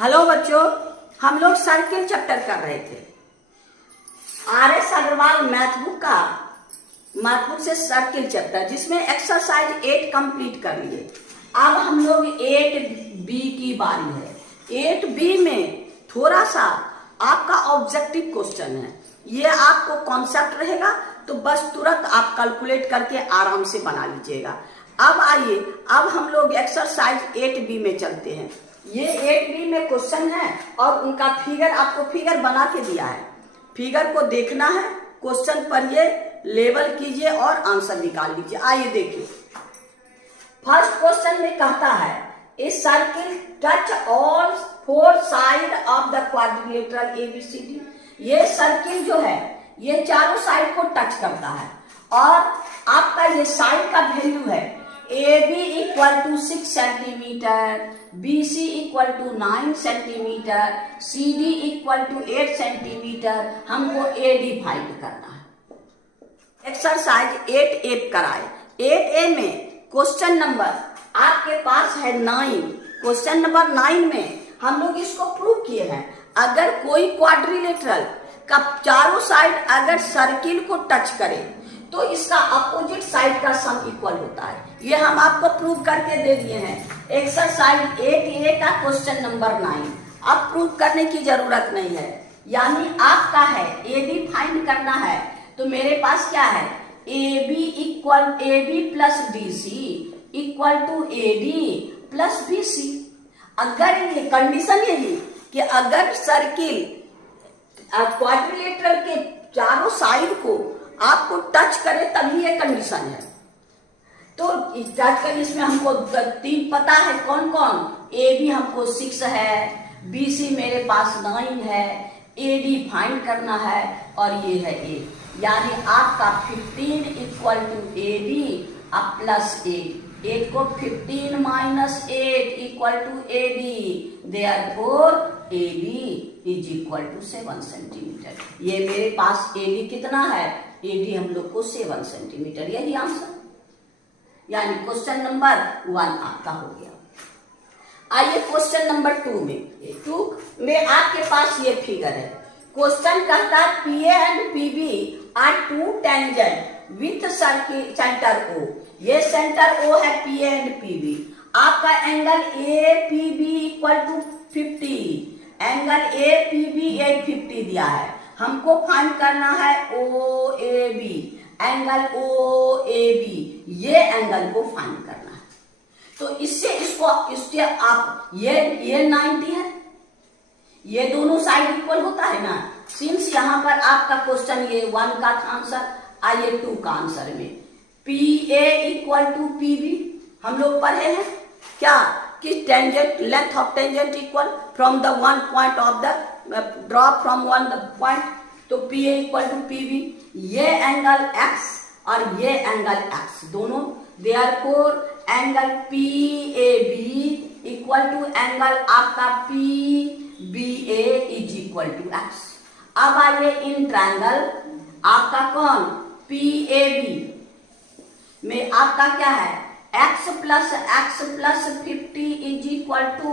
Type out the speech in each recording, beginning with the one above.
Hello बच्चों, हम लोग सर्किल चैप्टर कर रहे थे। आर.एस. अग्रवाल मैथ बुक से सर्किल चैप्टर, जिसमें एक्सरसाइज 8 कंप्लीट कर लिए। अब हम लोग 8B की बारी है। 8B में थोड़ा सा आपका ऑब्जेक्टिव क्वेश्चन है। ये आपको कॉन्सेप्ट रहेगा तो बस तुरंत आप कैलकुलेट करके आराम से बना लीजिएगा। अब आइए, अब हम लोग एक्सरसाइज 8B में चलते हैं। ये 8B में क्वेश्चन है और उनका फिगर आपको फिगर बना के दिया है। फिगर को देखना है, क्वेश्चन पढ़िए, लेवल कीजिए और आंसर निकाल लीजिए। आइए देखिए, फर्स्ट क्वेश्चन में कहता है a circle touch all 4 side of the quadrilateral ABCD। ये सर्किल जो है ये चारों साइड को टच करता है और आपका ये साइड का वैल्यू है AB equal to 6 centimetre, BC equal to 9 centimetre, CD equal to 8 centimetre. हमको AD फाइंड करना है। एक्सरसाइज 8A कराए। 8A में क्वेश्चन नंबर आपके पास है 9। क्वेश्चन नंबर 9 में हम लोग इसको प्रूव किए हैं। अगर कोई क्वाड्रिलेटरल का चारों साइड अगर सर्किल को टच करे तो इसका अपोजिट साइड का सम इक्वल होता है। ये हम आपको प्रूव करके दे दिए हैं। एक्सरसाइज 8A का क्वेश्चन नंबर 9। अब प्रूव करने की जरूरत नहीं है, यानी आपका है AD फाइंड करना है। तो मेरे पास क्या है, AB plus BC equal to AD plus BC। अगर ये कंडीशन यही कि अगर सर्किल क्वाड्रिलेटरल के चारों साइड को आपको टच करे तभी ये कंडीशन है। तो टच कर, इसमें हमको 3 पता है कौन कौन। AB हमको 6 है, BC मेरे पास 9 है, AD फाइंड करना है और ये है A। यानी आपका 15 इक्वल टू AD अब प्लस 8 को 15 minus 8 equal to AD। Therefore AB is equal to 7 centimetre. ये मेरे पास AD कितना है, AD हम लोग को 7 सेंटीमीटर। यही आंसर, यानी क्वेश्चन नंबर 1 आपका हो गया। आइए क्वेश्चन नंबर 2 में। 2 में आपके पास ये फिगर है। क्वेश्चन कहता है PA and PB are 2 tangent with centre O। ये सेंटर O है PA एंड PB। आपका angle APB equal to 50। Angle APB 850 दिया है। हमको फाइंड करना है OAB। एंगल OAB, ये एंगल को फाइंड करना है। तो इससे आप ये 90 है, ये दोनों साइड इक्वल होता है ना। सिंस यहाँ पर आपका क्वेश्चन ये 1 का आंसर, आइए 2 का आंसर में PA इक्वल टू PB हम लोग पढ़े हैं क्या कि tangent length of tangent equal from the one point of the draw from one point. तो PA इक्वल टू PB, ये एंगल X और ये एंगल X दोनों। Therefore angle PAB equal to angle आपका PBA is equal to X। अब आइए in triangle आपका कौन PAB में आपका क्या है, x plus 50 is equal to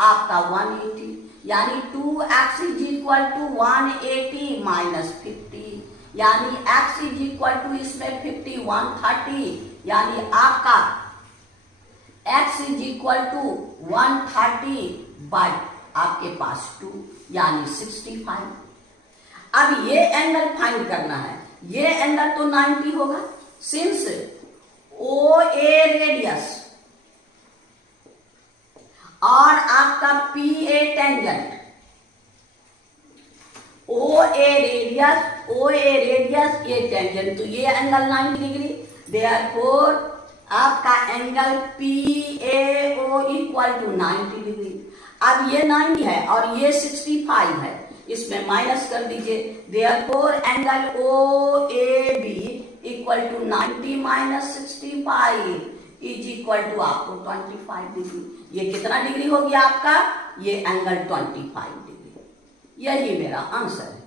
आपका 180। यानी 2x is equal to 180 minus 50। यानी x इज इक्वल टू इसमें 50 130। यानी आपका x is equal to 130 by आपके पास 2, यानी 65। अब ये एंगल फाइंड करना है। ये एंगल तो 90 होगा सिंस OA रेडियस और आपका PA टेंजेंट। OA रेडियस ये टेंजेंट, तो ये एंगल 90 डिग्री। देयरफॉर आपका angle PAO equal to 90 degree. अब ये 90 है और ये 65 है, इसमें माइनस कर दीजिए। Therefore angle OAB equal to 90 minus 65 is equal to आपको 25 डिग्री। ये कितना डिग्री हो गया आपका, ये एंगल 25 डिग्री। यही मेरा आंसर है।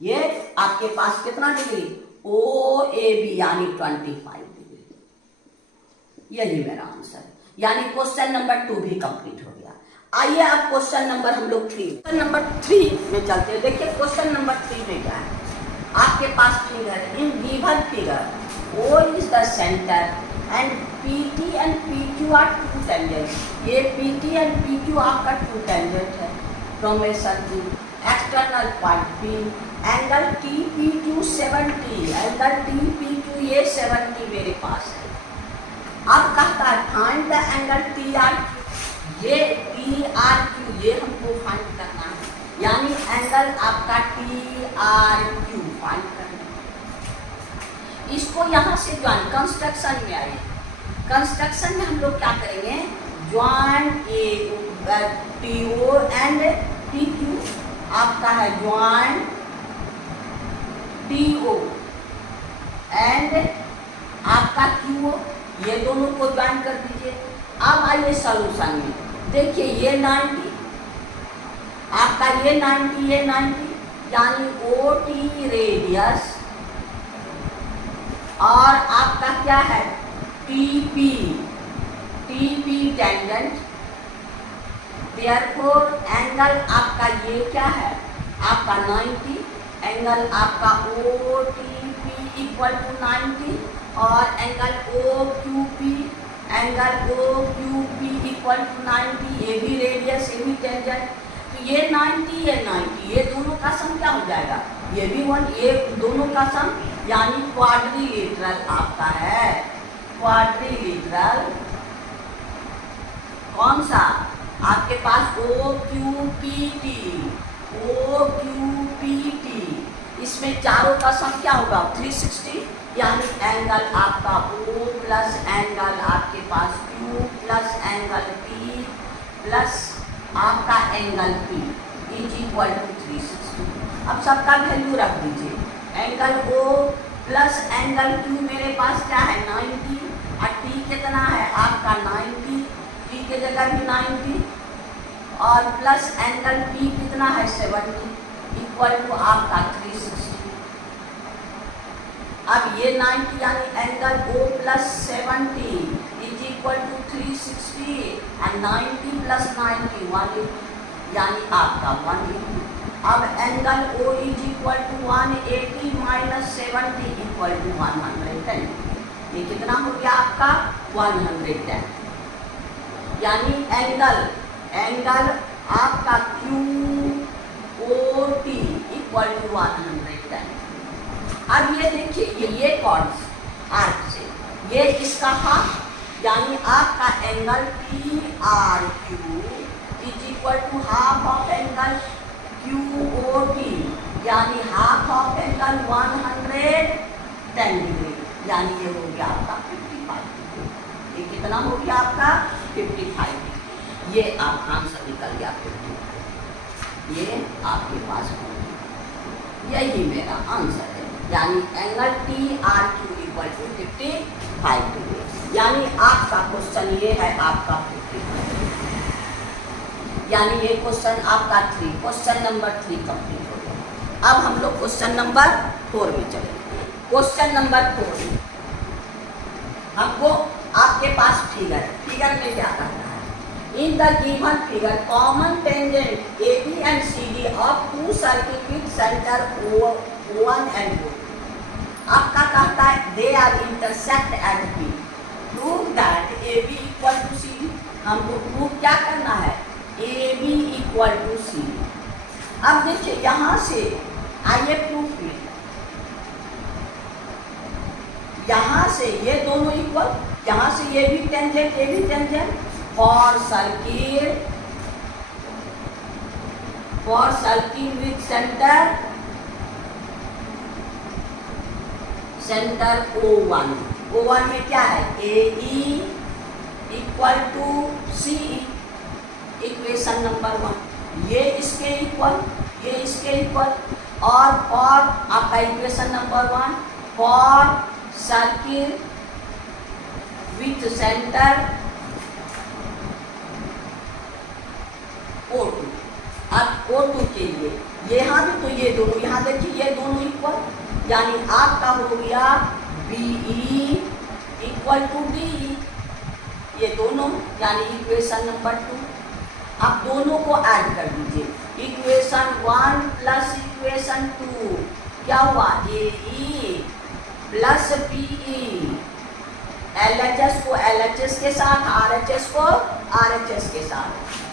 ये आपके पास कितना डिग्री, OAB यानी 25 डिग्री। यही मेरा आंसर है। यानी क्वेश्चन नंबर 2 भी कंप्लीट हो गया। आइए अब क्वेश्चन नंबर हम लोग 3, क्वेश्चन नंबर 3 में चलते हैं। देखिए क्वेश्चन नंबर 3 में क्या है, आपके पास figure, in given figure O is the center and PT and PQ are two tangent. ये PT एंड PQ आपका टू टेंजेंट है from a circle, external point P, angle TPQ 70, angle TPQ ये 70 मेरे पास है। अब कहता है फाइंड द एंगल TRQ, ये TRQ ये हमको फाइंड करना है, यानी एंगल आपका TRQ फाइंड करना है। इसको यहाँ से ज्वाइन कंस्ट्रक्शन में आए, कंस्ट्रक्शन में हम लोग क्या करेंगे, ज्वाइन TO एंड TQ, आपका है ज्वाइन TO एंड आपका QO, ये दोनों को ज्वाइन कर दीजिए। अब आइए सॉल्यूशन में, देखिए ये 90 आपका, ये 90 ये 90, यानी OT रेडियस और आपका क्या है TP टेंजेंट, देयरफॉर एंगल आपका ये क्या है आपका 90, एंगल आपका OTP इक्वल टू 90 और एंगल OQP इक्वल टू 90, ये भी रेडियस ये भी टेंजेंट, तो ये 90 ये 90, ये दोनों का सम क्या हो जाएगा, ये भी 1, ये दोनों का सम, यानी क्वाड्रिलेटरल आपका है, क्वाड्रिलेटरल कौन सा आपके पास OQPT, इसमें चारों का सम क्या होगा 360, यानी एंगल आपका O प्लस एंगल आपके पास Q plus angle P plus आपका angle P is equal to 360। अब सबका वैल्यू रख दीजिए, angle O plus angle Q मेरे पास क्या है 90 और T कितना है आपका 90, T के जगह भी 90 और प्लस एंगल P कितना है 70 इक्वल टू आपका 360। अब ये 90 यानी angle O plus 70 is equal to 360 and 90 plus 90 180, यानी आपका 180। अब angle O is equal to 180 minus 70 equal to 110, ये कितना हो गया आपका 110, यानी एंगल आपका QOT इक्वल टू 110। अब ये देखिए ये कॉर्ड्स आर्क से, ये इसका हाफ, यानी आपका angle TRQ is equal to half of angle QOT, यानी हाफ ऑफ एंगल 110 डिग्री, यानी ये हो गया आपका 55 डिग्री। ये कितना हो गया आपका 55 डिग्री, ये आपका आंसर निकल गया 55, ये आपके पास हो गया, यही मेरा आंसर है, यानी angle TRQ equal to 55 degree, यानी आपका क्वेश्चन ये है आपका 55, यानी ये क्वेश्चन आपका 3, क्वेश्चन नंबर 3 कंप्लीट हो गया। अब हम लोग क्वेश्चन नंबर 4 में चलेंगे। क्वेश्चन नंबर 4 में हमको आपके पास फिगर में क्या करना है, in the given figure common tangent AB and CD of two circle with centre O1 and O2, आपका कहता है they are intersect at P, prove that AB equal to CD, हमको प्रूव क्या करना है AB इक्वल टू CD। अब देखिए यहाँ से आइए प्रूफ में, यहाँ से ये दोनों इक्वल, यहाँ से ये भी टेंजेंट ये भी tangent, for circle with centre O1 में क्या है AE equal to CE, equation number 1, ये इसके इक्वल ये इसके इक्वल, और फॉर आपका equation number 1 for circle with centre O2। अब O2 के लिए यहाँ भी तो ये दोनों, यहाँ देखिए ये दोनों इक्वल, यानी आपका हो गया BE इक्वल टू DE, ये दोनों यानी इक्वेशन नंबर 2। आप दोनों को ऐड कर दीजिए। इक्वेशन 1 प्लस इक्वेशन 2 क्या हुआ, AE प्लस BE, LHS को LHS के साथ, RHS को RHS के साथ,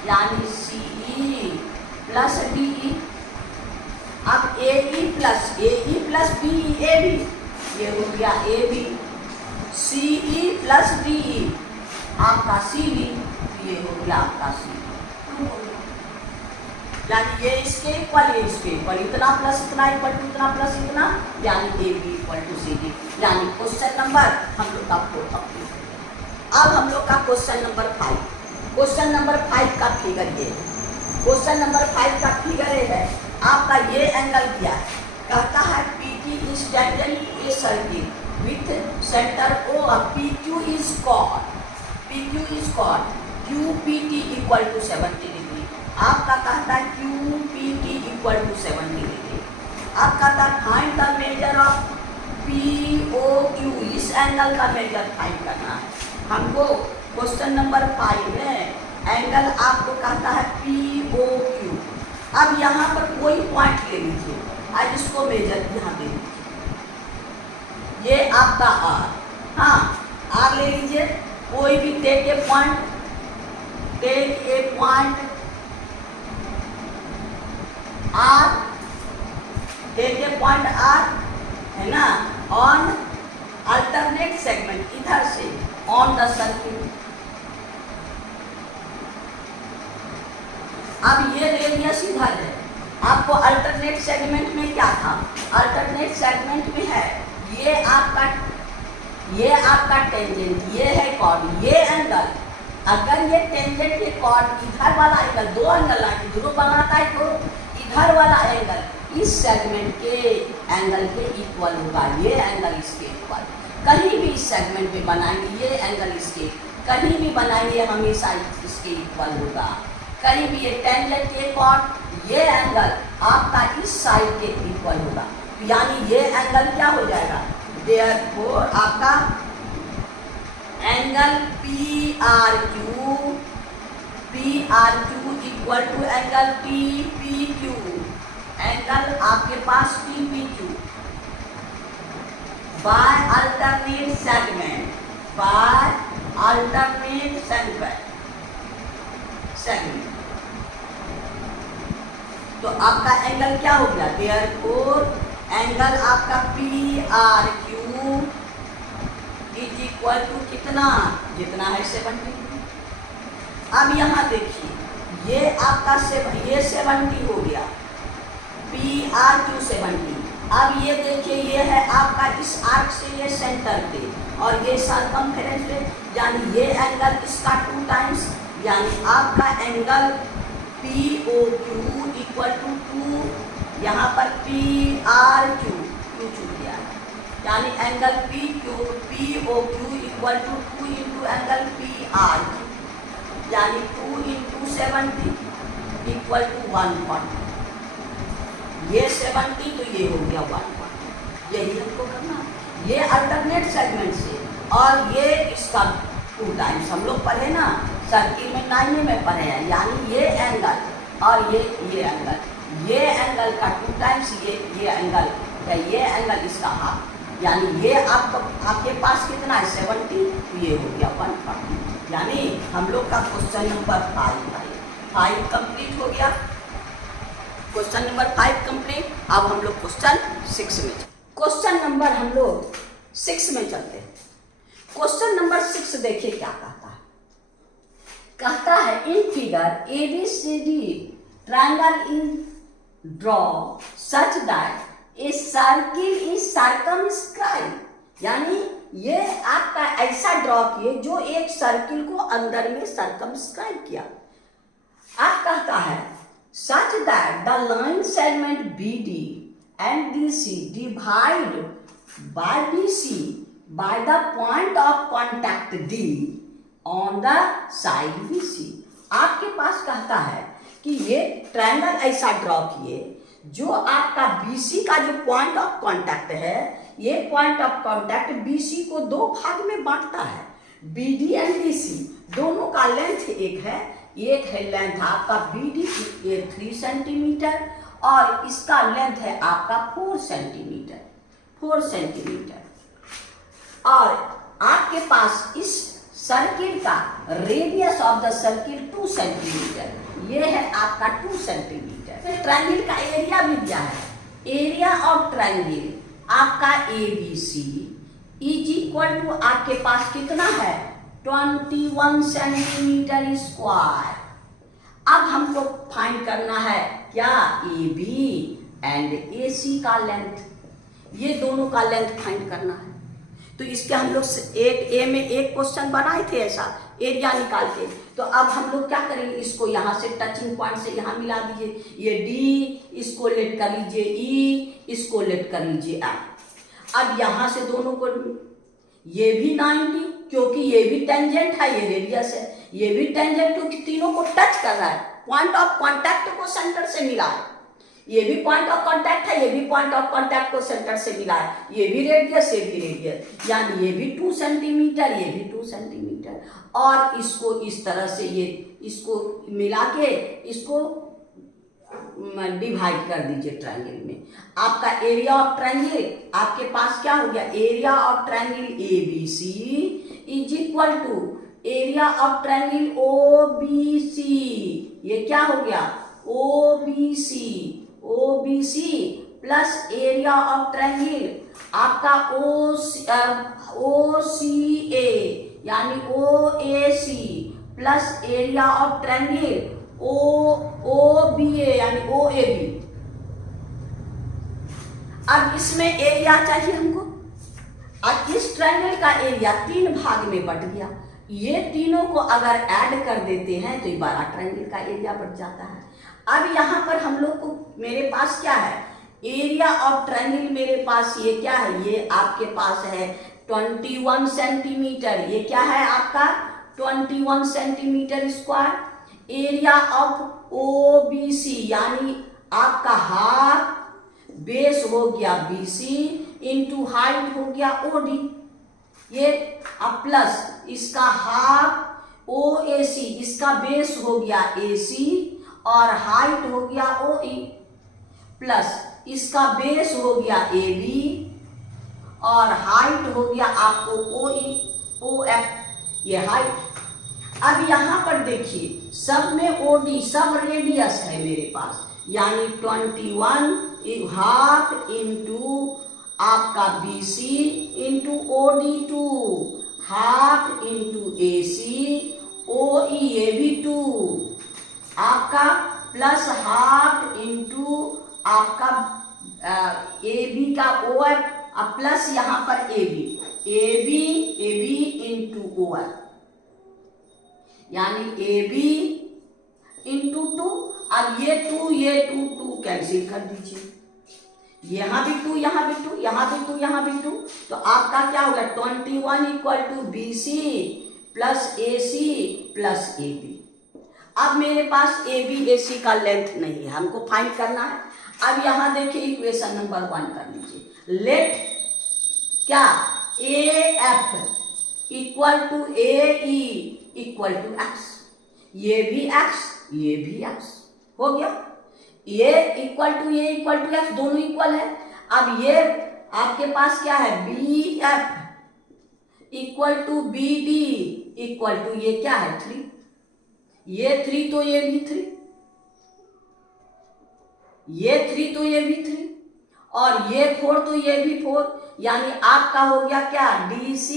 यानी CE प्लस BE। अब AE प्लस BE, AB ये हो गया AB, CE प्लस DE आपका CD, ये हो गया आपका CD, यानी ये इसके इक्वल, ये इसके इक्वल, इतना प्लस इतना इक्वल टू इतना प्लस इतना, यानी AB इक्वल टू CD, यानी क्वेश्चन नंबर हम लोग का 4 कंप्लीट हो गया। अब हम लोग का क्वेश्चन नंबर 5, क्वेश्चन नंबर 5 का फिगर ये है। क्वेश्चन नंबर 5 का फिगर ये है, आपका ये एंगल दिया है, कहता है PT is tangent to a circle with center O, PQ is chord QPT equal to 70 degree. आपका कहता है QPT equal to 70 डिग्री। आप कहता है find the measure of POQ, इस एंगल का मेजर फाइंड करना है हमको। क्वेश्चन नंबर 5 में एंगल आपको कहता है POQ। अब यहाँ पर कोई पॉइंट ले लीजिए, आज इसको मेजर यहाँ दे लीजिए, ये आपका R, हाँ R ले लीजिए, कोई भी take a point R, take a point R है ना, ऑन अल्टरनेट सेगमेंट, इधर से ऑन द सर्किल। अब ये रेडियस इधर है, आपको अल्टरनेट सेगमेंट में क्या था, अल्टरनेट सेगमेंट में है ये आपका टेंजेंट, ये है कॉर्ड, ये एंगल, अगर ये टेंजेंट ये कॉर्ड इधर वाला एंगल, दो एंगल दोनों बनाता है तो इधर वाला एंगल इस सेगमेंट के एंगल के इक्वल होगा, ये एंगल इसके इक्वल। कहीं भी इस सेगमेंट में बनाएंगे ये एंगल इसके, कहीं भी बनाएंगे हमेशा इसके इक्वल होगा। कहीं भी ये टेंजेंट ये कॉर्ड, ये एंगल आपका इस साइड के इक्वल होगा, यानी ये एंगल क्या हो जाएगा, देयरफॉर आपका angle PRQ equal to angle PPQ, angle आपके पास PPQ बाय अल्टरनेट सेगमेंट, तो आपका एंगल क्या हो गया, देयरफॉर एंगल आपका PRQ इज इक्वल टू कितना, जितना है 70। अब यहाँ देखिए ये आपका ये 70 हो गया, PRQ 70। अब ये देखिए ये है आपका इस आर्क से ये सेंटर पे और ये सरकमफेरेंस पे, यानी ये एंगल इसका 2 टाइम्स, यानी आपका एंगल POQ इक्वल टू 2, यहाँ पर PRQ क्यू छूट गया है, यानी angle POQ equal to 2 into angle PRQ, यानी 2 इंटू 70 इक्वल टू 140। ये 70 तो ये हो गया 140, यही हमको करना। ये अल्टरनेट सेगमेंट से और ये इसका 2 टाइम्स हम लोग पढ़े ना, सर्किल में 9 में पढ़े हैं, यानी ये एंगल और ये एंगल का 2 टाइम्स ये एंगल या ये एंगल इसका हाफ, यानी ये आपके पास कितना है 70, ये हो गया 140, यानी हम लोग का क्वेश्चन नंबर 5 कंप्लीट हो गया। Question number 5 complete. अब हम लोग क्वेश्चन 6 में, क्वेश्चन नंबर हम लोग 6 में चलते हैं। क्वेश्चन नंबर 6 देखिए क्या कहता है, कहता है in figure ABCD triangle in draw such that a circle is circumscribe, यानी ये आपका ऐसा ड्रॉ किए जो एक सर्किल को अंदर में सर्कमस्क्राइब किया। आप कहता है such that the line segment BD and DC divide by BC by the point of contact D on the side BC। आपके पास कहता है कि ये ट्रायंगल ऐसा ड्रॉ किए जो आपका BC का जो पॉइंट ऑफ कांटेक्ट है, ये पॉइंट ऑफ कांटेक्ट BC को 2 भाग में बांटता है। BD एंड DC दोनों का लेंथ एक है, एक है लेंथ आपका BD, ये 3 सेंटीमीटर, और इसका लेंथ है आपका 4 सेंटीमीटर, 4 सेंटीमीटर। और आपके पास इस सर्किल का radius of the circle 2 centimetre, ये है आपका 2 सेंटीमीटर। ट्रायंगल का एरिया भी दिया है, एरिया ऑफ ट्रायंगल आपका ABC इज इक्वल टू आपके पास कितना है 21 सेंटीमीटर स्क्वायर। अब हमको फाइंड करना है क्या AB एंड AC का लेंथ, ये दोनों का लेंथ फाइंड करना है। तो इसके हम लोग एक ए में एक क्वेश्चन बनाए थे ऐसा एरिया निकाल के। तो अब हम लोग क्या करेंगे, इसको यहाँ से टचिंग पॉइंट से यहाँ मिला दीजिए, ये D, इसको लेट कर लीजिए E, इसको लेट कर लीजिए F। अब यहाँ से दोनों को, ये भी 90 क्योंकि ये भी टेंजेंट है, ये रेडियस है, ये भी टेंजेंट क्योंकि तीनों को टच कर रहा है, पॉइंट ऑफ कांटेक्ट को सेंटर से मिला है। ये भी पॉइंट ऑफ कांटेक्ट है, ये भी पॉइंट ऑफ कांटेक्ट को सेंटर से मिला है, ये भी रेडियस, ये भी रेडियस, यानी ये भी 2 सेंटीमीटर, ये भी 2 सेंटीमीटर। और इसको इस तरह से ये इसको मिला के इसको डिवाइड कर दीजिए ट्रायंगल में। आपका एरिया ऑफ ट्रायंगल आपके पास क्या हो गया, area of triangle ABC is equal to area of triangle OBC। ये क्या हो गया OBC plus area of triangle आपका OCA यानी OAC plus area of triangle OBA यानी OAB। अब इसमें एरिया चाहिए हमको। अब इस ट्रायंगल का एरिया 3 भाग में बट गया, ये तीनों को अगर ऐड कर देते हैं तो ये बड़ा ट्रायंगल का एरिया बढ़ जाता है। अब यहाँ पर हम लोग को, मेरे पास क्या है एरिया ऑफ ट्रायंगल, मेरे पास ये क्या है, ये आपके पास है 21 सेंटीमीटर, ये क्या है आपका 21 centimetre square. Area of OBC यानी आपका हाफ बेस हो गया BC इंटू हाइट हो गया OD, ये अब प्लस इसका हाफ OAC, इसका बेस हो गया AC और हाइट हो गया OE, प्लस इसका बेस हो गया AB और हाइट हो गया आपको OF, ये हाइट। अब यहां पर देखिए सब में OD, सब रेडियस है मेरे पास, यानी 21 हाफ इंटू आपका BC into OD2 half into AC OE ये भी 2 आपका प्लस हाफ इंटू आपका AB का OF प्लस यहाँ पर AB इंटू OF यानी AB इंटू 2। अब ये 2 कैंसिल कर दीजिए, यहाँ भी 2, यहाँ भी 2, यहाँ भी 2, यहाँ भी 2, तो आपका क्या होगा 21 equal to BC plus AC plus AB। अब मेरे पास AB AC का लेंथ नहीं है, हमको फाइंड करना है। अब यहाँ देखिए इक्वेशन नंबर 1 कर लीजिए, लेट क्या AF equal to AE equal to X, ये भी X ये भी X हो गया, ये इक्वल टू ये इक्वल टू X दोनों इक्वल है। अब ये आपके पास क्या है BF equal to BD equal to ये क्या है 3, ये 3 तो ये भी 3, ये 3 तो ये भी 3 और ये 4 तो ये भी 4, यानी आपका हो गया क्या DC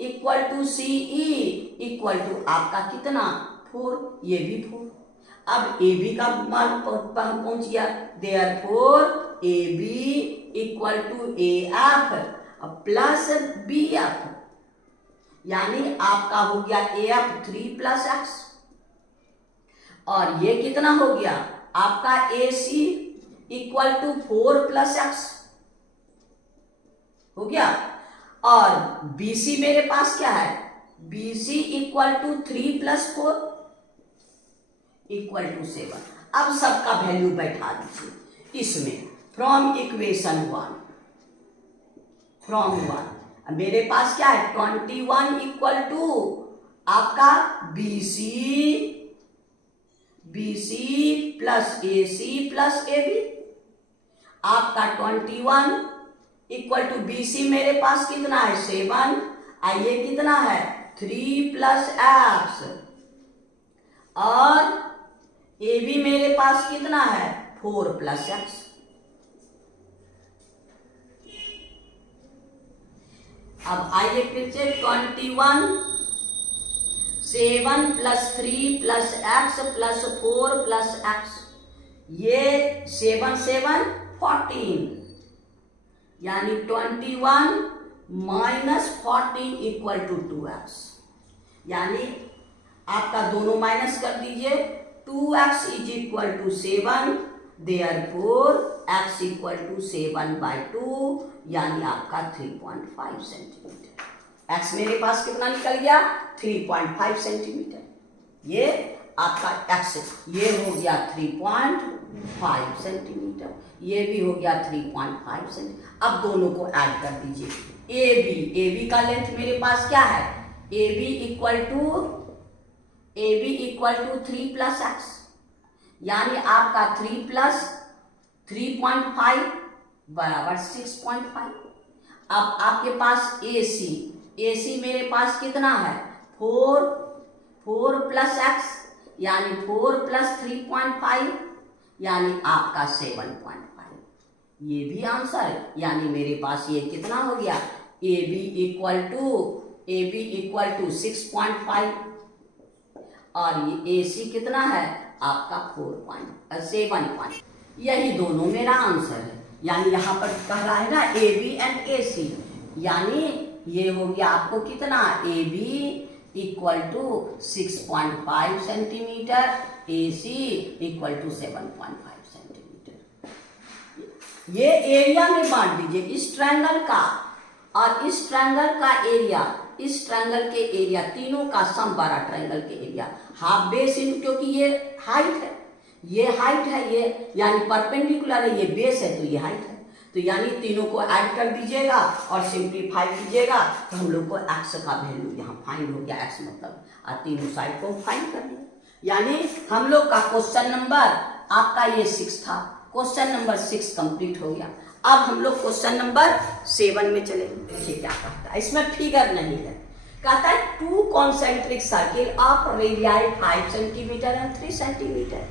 equal to CE equal to आपका कितना 4, ये भी 4। अब AB का मान पहुंच गया, therefore AB equal to AF plus BF, यानी आपका हो गया AF 3 प्लस X और ये कितना हो गया आपका AC equal to 4 plus X हो गया। और BC मेरे पास क्या है BC equal to 3 plus 4 equal to 7। अब सबका वैल्यू बैठा दीजिए इसमें फ्रॉम इक्वेशन 1, फ्रॉम 1 मेरे पास क्या है 21 इक्वल टू आपका BC BC plus AC plus AB। आपका 21 इक्वल टू BC मेरे पास कितना है 7, और ये कितना है 3 प्लस X, और AB मेरे पास कितना है 4 प्लस X। अब आइए फिर से 21 7 plus 3 plus X plus 4 plus X, ये 7 7 14, यानी 21 माइनस 14 इक्वल टू 2X। यानी आपका दोनों माइनस कर दीजिए, 2X is equal to 7, therefore X equal to 7/2, यानी आपका 3.5 सेंटीमीटर। X मेरे पास कितना निकल गया 3.5 सेंटीमीटर। ये आपका X, ये हो गया 3.5 सेंटीमीटर, ये भी हो गया 3.5 सेंटीमीटर। अब दोनों को ऐड कर दीजिए। AB का लेंथ मेरे पास क्या है, AB equal to 3 plus X, यानी आपका 3 प्लस 3.5 बराबर 6.5। अब आपके पास AC मेरे पास कितना है 4 प्लस X, यानी 4 प्लस 3.5, यानी आपका 7.5। ये भी आंसर है, यानी मेरे पास ये कितना हो गया AB इक्वल टू 6.5, और ये AC कितना है आपका 7. यही दोनों मेरा आंसर है। यानी यहाँ पर कह रहा है ना AB एंड AC, यानी ये हो गया आपको कितना AB equal to 6.5 centimetre, AC equal to 7.5 centimetre. ये एरिया में बांट दीजिए, इस ट्रायंगल का और इस ट्रायंगल का एरिया, इस ट्रायंगल के एरिया तीनों का सम बड़ा ट्रायंगल के एरिया हाफ बेस इन, क्योंकि ये हाइट है, ये हाइट है, ये यानी परपेंडिकुलर है, ये बेस है, तो ये हाइट है। तो यानी तीनों को ऐड कर दीजिएगा और सिंप्लीफाई कीजिएगा, तो हम लोग को x का वैल्यू यहाँ फाइंड हो गया, x मतलब, और तीनों साइड को फाइंड कर लिया। यानी हम लोग का क्वेश्चन नंबर आपका ये 6 था, क्वेश्चन नंबर 6 कंप्लीट हो गया। अब हम लोग क्वेश्चन नंबर 7 में चलेंगे। देखिए क्या कहता है, इसमें फिगर नहीं है, कहता है 2 concentric circle of radii 5 centimetre and 3 centimetre.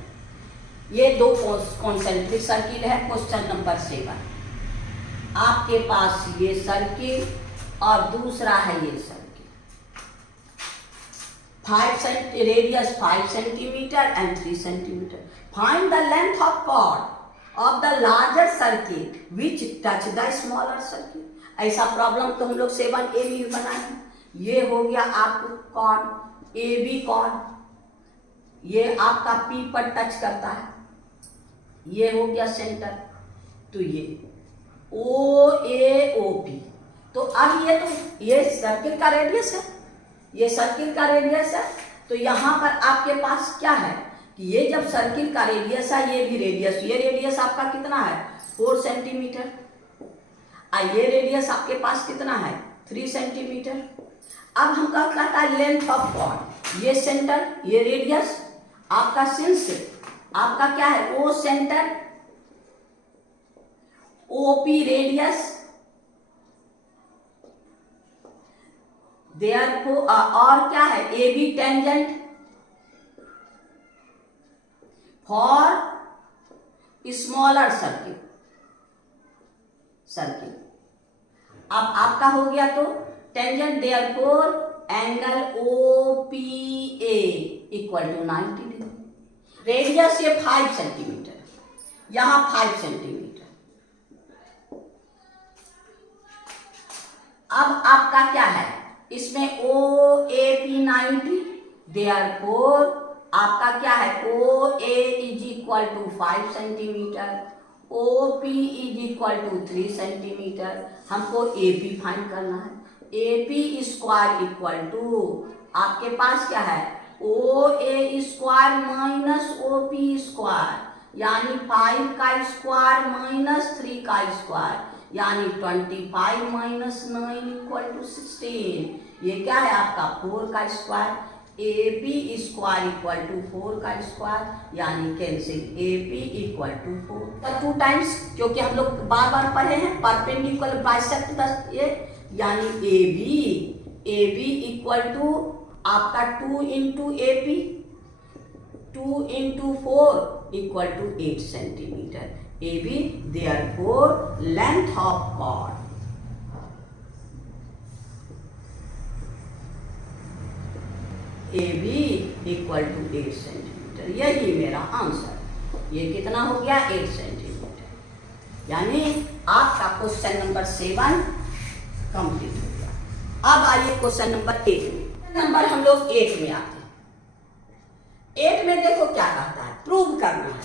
ये 2 कॉन्सेंट्रिक सर्किल है। क्वेश्चन नंबर 7, आपके पास ये सर्किल और दूसरा है ये circle, 5 radius 5 centimetre and 3 centimetre. Find the length of chord of the larger circuit which touch the smaller circuit। ऐसा प्रॉब्लम तो हम लोग 7A में बनाए। ये हो गया आपको कॉर्ड AB कॉर्ड, ये आपका P पर टच करता है, ये हो गया सेंटर, तो ये OAOP। तो अब ये सर्किल का रेडियस है, ये सर्किल का रेडियस है। तो यहाँ पर आपके पास क्या है कि ये जब सर्किल का रेडियस है, ये भी रेडियस, ये रेडियस आपका कितना है 4 सेंटीमीटर, और ये रेडियस आपके पास कितना है 3 सेंटीमीटर। अब हम कहता है लेंथ ऑफ कॉर्ड, ये सेंटर, ये रेडियस आपका, सिंस आपका क्या है O centre, OP radius, therefore और क्या है AB tangent for smaller circle. अब आपका हो गया तो tangent, therefore angle OPA equal to 90 degree. Radius ये 5 सेंटीमीटर, यहां 5 सेंटीमीटर। अब आपका क्या है इसमें OAP 90, देयरफॉर आपका क्या है OA is equal to 5 centimetre, OP is equal to 3 centimetre. हमको AP फाइंड करना है। AP स्क्वायर इक्वल टू आपके पास क्या है OA square minus OP square, यानी 5 का स्क्वायर माइनस 3 का स्क्वायर, यानी 25 माइनस 9 इक्वल टू 16। ये क्या है आपका 4 का square. A B square equal to 4 का स्क्वायर, यानी cancel A B equal to 4 2 times, क्योंकि हम लोग बार बार पढ़े हैं परपेंडिकुलर बाइसेक्ट द ये, यानी ए बी इक्वल टू आपका 2 into A P, 2 into 4 equal to 8 centimetre. A B therefore length of chord A B equal to 8 centimetre, यही मेरा आंसर। ये कितना हो गया? 8 सेंटीमीटर। यानी आपका क्वेश्चन नंबर 7 कंप्लीट हो गया। अब आइए क्वेश्चन नंबर 8 में। नंबर हम लोग 8 में आते हैं। 8 में देखो क्या कहता है, प्रूव करना है।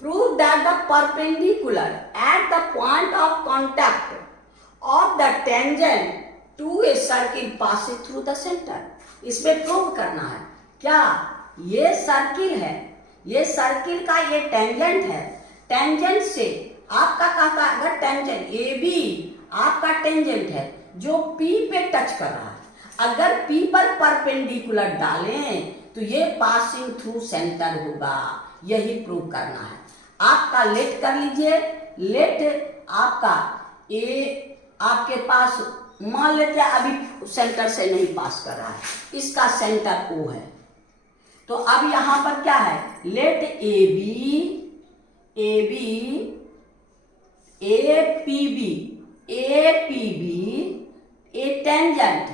Prove that the perpendicular at the point of contact of the tangent to a circle passing through the centre. इसमें प्रूव करना है क्या, ये सर्किल है, ये सर्किल का ये टेंजेंट है, टेंजेंट से आपका कहता है अगर टेंजेंट ए बी आपका टेंजेंट है जो पी पे टच कर रहा है, अगर पी पर परपेंडिकुलर डालें तो ये पासिंग थ्रू सेंटर होगा, यही प्रूव करना है। आपका लेट कर लीजिए, लेट आपका ए आपके पास मान लेते हैं अभी सेंटर से नहीं पास कर रहा है, इसका सेंटर ओ है, तो अब यहां पर क्या है, let A P B a tangent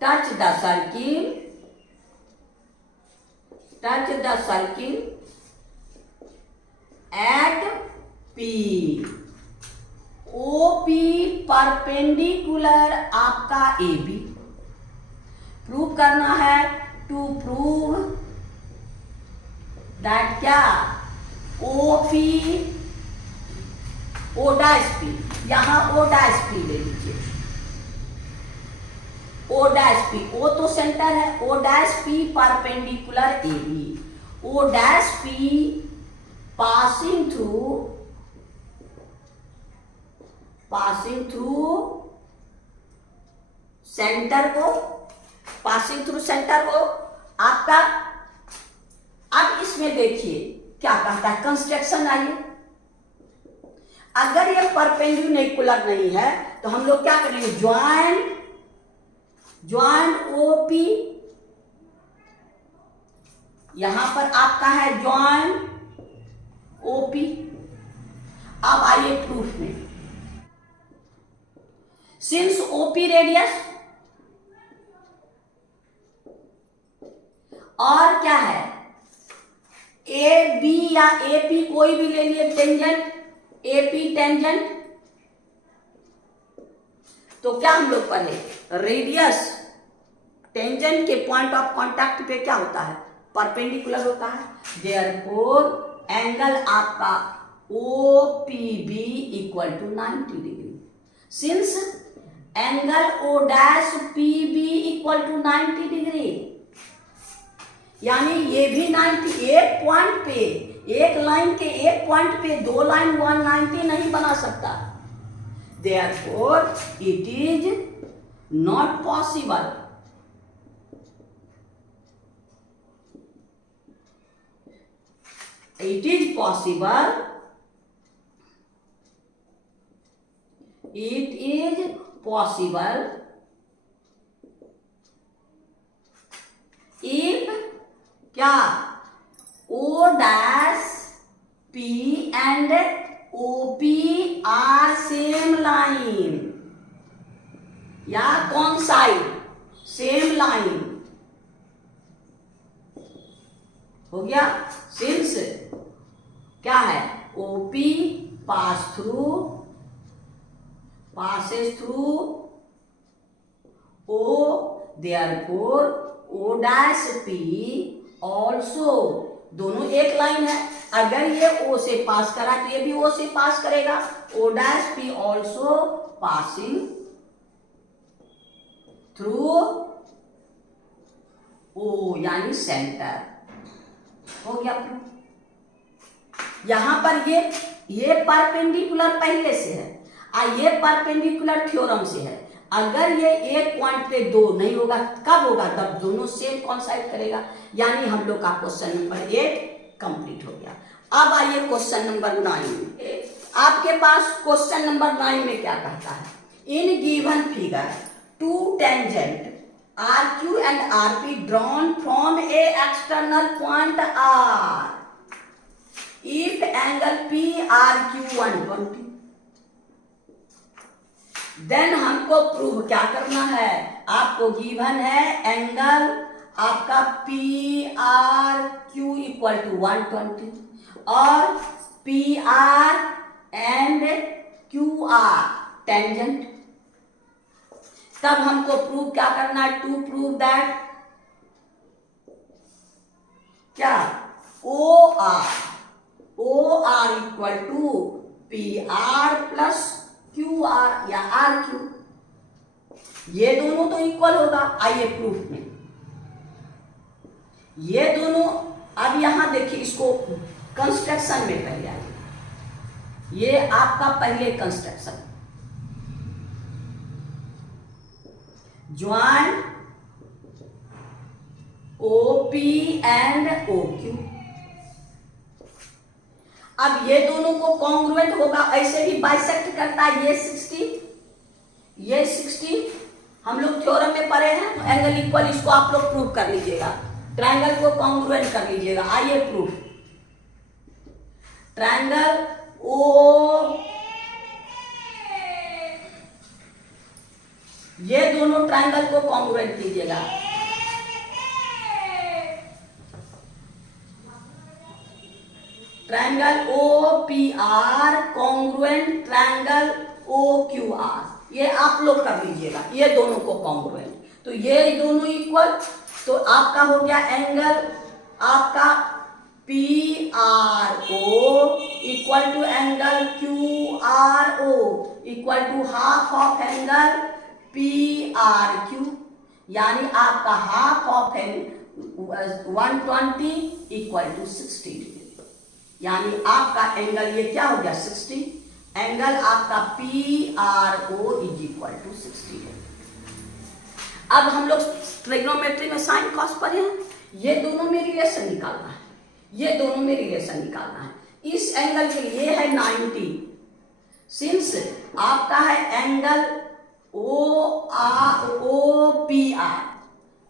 touch the circle at P, OP perpendicular आपका AB। प्रूव करना है, टू प्रूव दैट क्या OP O डैश P, यहां O डैश P ले लीजिए, O डैश P, O तो सेंटर है, O dash P perpendicular AB, O dash P passing through centre को आपका। अब इसमें देखिए क्या कहता है, कंस्ट्रक्शन आइए। अगर ये परपेंडिकुलर नहीं है तो हम लोग क्या करेंगे, ज्वाइन ओपी, यहां पर आपका है ज्वाइन ओपी। अब आइए प्रूफ में, सिंस ओपी रेडियस और क्या है ए बी या ए पी कोई भी ले लिए टेंजेंट, ए पी टेंजेंट, तो क्या हम लोग पढ़े, रेडियस टेंजेंट के पॉइंट ऑफ कांटेक्ट पे क्या होता है, परपेंडिकुलर होता है। देयरफॉर एंगल आपका O P B equal to 90 degree, since angle O dash P B equal to 90 degree, यानी ये भी 90, एक पॉइंट पे, एक लाइन के एक पॉइंट पे दो लाइन 190 नहीं बना सकता। Therefore it is not possible, it is possible if क्या O dash P and OP are same line, या कौन साइड, सेम लाइन हो गया। सिंस क्या है, OP passes through O, therefore O dash P also, दोनों एक लाइन है, अगर ये O से पास करा तो ये भी O से पास करेगा। O dash P also passing through O, यानी सेंटर हो गया। यहां पर ये परपेंडिकुलर पहले से है, ये परपेंडिकुलर थ्योरम से है। अगर ये एक पॉइंट पे 2 नहीं होगा, कब होगा? जब दोनों सेम कॉन्साइड करेगा। यानी हम लोग का क्वेश्चन नंबर 8 कंप्लीट हो गया। अब आइए क्वेश्चन नंबर 9। आपके पास क्वेश्चन नंबर 9 में क्या कहता है? इन given figure 2 tangent RQ and RP drawn from a external point R if angle PRQ 120, then हमको प्रूव क्या करना है? आपको गिवन है एंगल आपका PRQ इक्वल टू 120 और PR एंड QR टेंजेंट। तब हमको प्रूव क्या करना है? टू प्रूव दैट क्या OR equal to PR plus QR या RQ, ये दोनों तो इक्वल होगा। आइए प्रूफ में ये दोनों, अब यहां देखिए इसको कंस्ट्रक्शन में पहले आइए, ये आपका पहले construction join OP and OQ। अब ये दोनों को कॉन्ग्रुएंट होगा, ऐसे भी बाइसेक्ट करता है। ये 60 हम लोग थ्योरम में पढ़े हैं, एंगल इक्वल, इसको आप लोग प्रूव कर लीजिएगा। ट्रायंगल को कॉन्ग्रुएंट कर लीजिएगा। आइए प्रूफ, ट्रायंगल O, ये दोनों ट्रायंगल को कॉन्ग्रुएंट कीजिएगा। Triangle OPR congruent triangle OQR, ये आप लोग कर लीजिएगा। ये दोनों को कॉन्ग्रुएंट, तो ये दोनों इक्वल, तो आपका हो गया एंगल आपका PRO equal to angle QRO equal to half of angle PRQ, यानी आपका half of 120 equal to 60 degree, यानी आपका एंगल ये क्या हो गया? 60। एंगल आपका PRO इज इक्वल टू 60 है। अब हम लोग ट्रिग्नोमेट्री में साइन कॉस पढ़े हैं, ये दोनों में रिलेशन निकालना है, ये दोनों में रिलेशन निकालना है। इस एंगल के लिए है 90, सिंस आपका है angle OPR,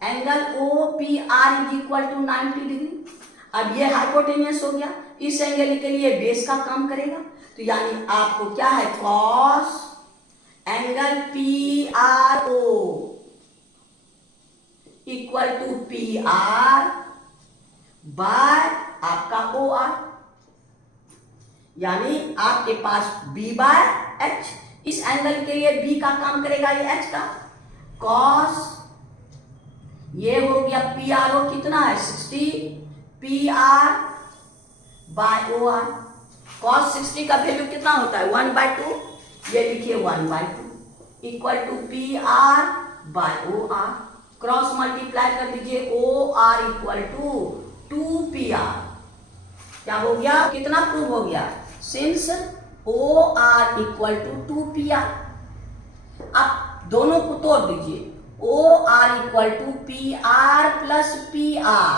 angle OPR is equal to 90 degree. अब ये हाइपोटेनियस हो गया, इस एंगल के लिए बेस का काम करेगा, तो यानी आपको क्या है? Cos angle PRO equal to PR by आपका OR, यानी आपके पास B बाय H। इस एंगल के लिए B का काम करेगा ये H का, कॉस ये हो गया PRO कितना है? 60 PR बाय OR। कॉस 60 का वैल्यू कितना होता है? 1/2, ये लिखिए 1/2 equal to PR by OR। Cross multiply कर दीजिए, OR इक्वल टू 2PR, क्या हो गया? कितना प्रूव हो गया? Since OR equal to 2PR। अब दोनों को तोड़ दीजिए, OR equal to PR plus PR।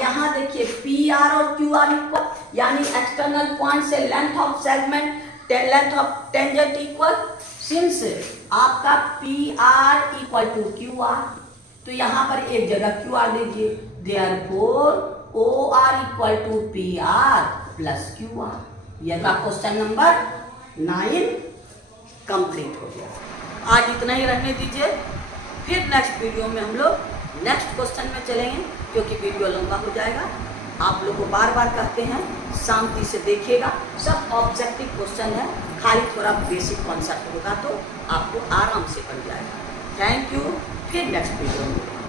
यहां देखिए PR और QR इक्वल, यानी एक्सटर्नल पॉइंट से length of segment, length of tangent equal. Since आपका PR इक्वल टू QR, तो यहां पर एक जगह QR दीजिए, therefore OR equal to PR plus QR। यह था क्वेश्चन नंबर 9 कंप्लीट हो गया। आज इतना ही रहने दीजिए, फिर नेक्स्ट वीडियो में हम लोग नेक्स्ट क्वेश्चन में चलेंगे, क्योंकि वीडियो लंबा हो जाएगा। आप लोग को बार बार कहते हैं शांति से देखिएगा, सब ऑब्जेक्टिव क्वेश्चन है, खाली थोड़ा बेसिक कॉन्सेप्ट होगा तो आपको आराम से बन जाएगा। थैंक यू, फिर नेक्स्ट वीडियो में।